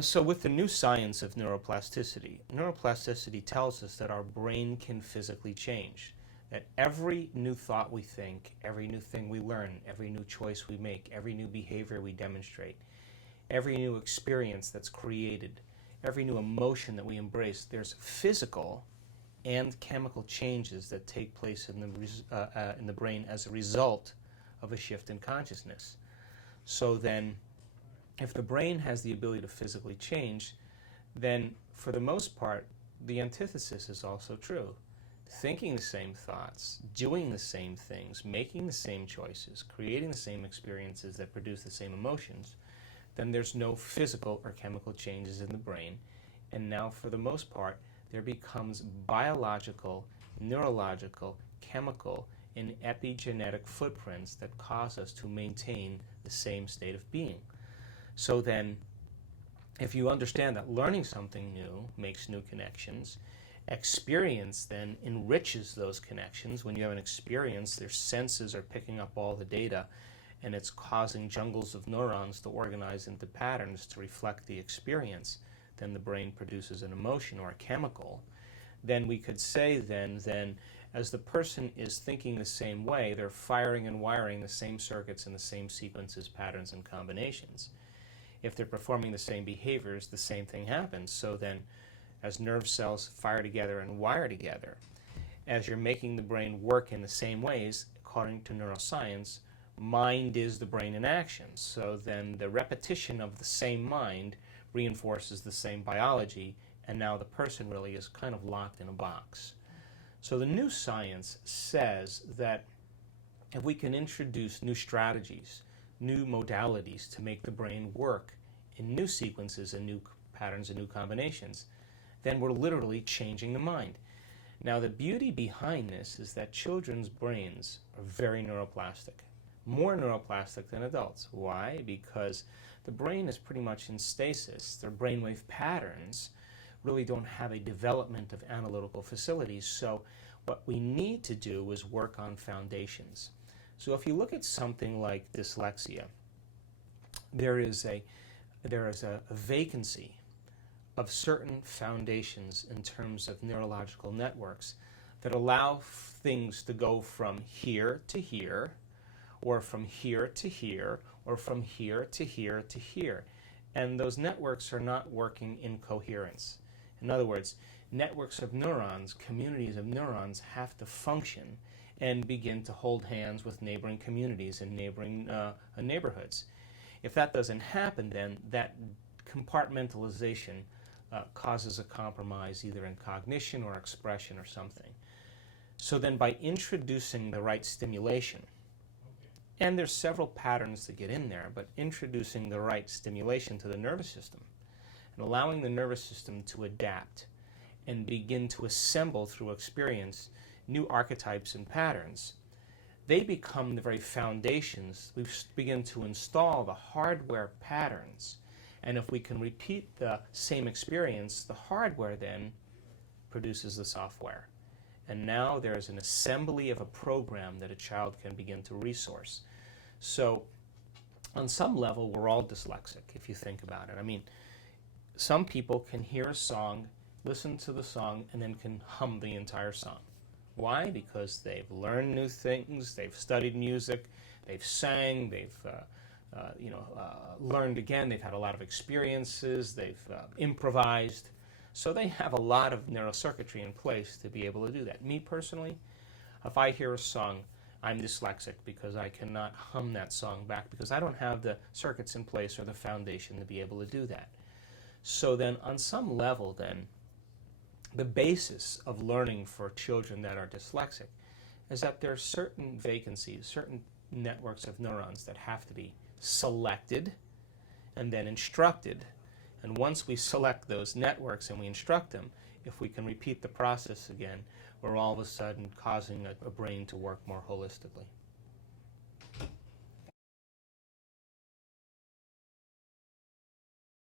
So with the new science of neuroplasticity tells us that our brain can physically change, that every new thought we think, every new thing we learn, every new choice we make, every new behavior we demonstrate, every new experience that's created, every new emotion that we embrace, there's physical and chemical changes that take place in the brain as a result of a shift in consciousness. So then, if the brain has the ability to physically change, then for the most part, the antithesis is also true. Thinking the same thoughts, doing the same things, making the same choices, creating the same experiences that produce the same emotions, then there's no physical or chemical changes in the brain. And now, for the most part, there becomes biological, neurological, chemical, and epigenetic footprints that cause us to maintain the same state of being. So then, if you understand that learning something new makes new connections, experience then enriches those connections. When you have an experience, their senses are picking up all the data, and it's causing jungles of neurons to organize into patterns to reflect the experience. Then the brain produces an emotion or a chemical. Then we could say then as the person is thinking the same way, they're firing and wiring the same circuits in the same sequences, patterns, and combinations. If they're performing the same behaviors, the same thing happens. So then, as nerve cells fire together and wire together, as you're making the brain work in the same ways, according to neuroscience, mind is the brain in action. So then the repetition of the same mind reinforces the same biology, and now the person really is kind of locked in a box. So the new science says that if we can introduce new strategies, new modalities to make the brain work in new sequences and new patterns and new combinations, then we're literally changing the mind. Now, the beauty behind this is that children's brains are very neuroplastic, more neuroplastic than adults. Why? Because the brain is pretty much in stasis. Their brainwave patterns really don't have a development of analytical facilities. So what we need to do is work on foundations. So if you look at something like dyslexia, there is a vacancy of certain foundations in terms of neurological networks that allow things to go from here to here, or from here to here, or from here to here to here. And those networks are not working in coherence. In other words, networks of neurons, communities of neurons have to function and begin to hold hands with neighboring communities and neighboring neighborhoods. If that doesn't happen, then that compartmentalization causes a compromise either in cognition or expression or something. So then by introducing the right stimulation, and there's several patterns that get in there, but introducing the right stimulation to the nervous system and allowing the nervous system to adapt and begin to assemble through experience new archetypes and patterns, they become the very foundations. We begin to install the hardware patterns. And if we can repeat the same experience, the hardware then produces the software. And now there's an assembly of a program that a child can begin to resource. So on some level, we're all dyslexic, if you think about it. I mean, some people can hear a song, listen to the song, and then can hum the entire song. Why? Because they've learned new things, they've studied music, they've sang, they've learned again, they've had a lot of experiences, they've improvised. So they have a lot of neurocircuitry in place to be able to do that. Me personally, if I hear a song, I'm dyslexic because I cannot hum that song back because I don't have the circuits in place or the foundation to be able to do that. So then on some level then, the basis of learning for children that are dyslexic is that there are certain vacancies, certain networks of neurons that have to be selected and then instructed. And once we select those networks and we instruct them, if we can repeat the process again, we're all of a sudden causing a brain to work more holistically.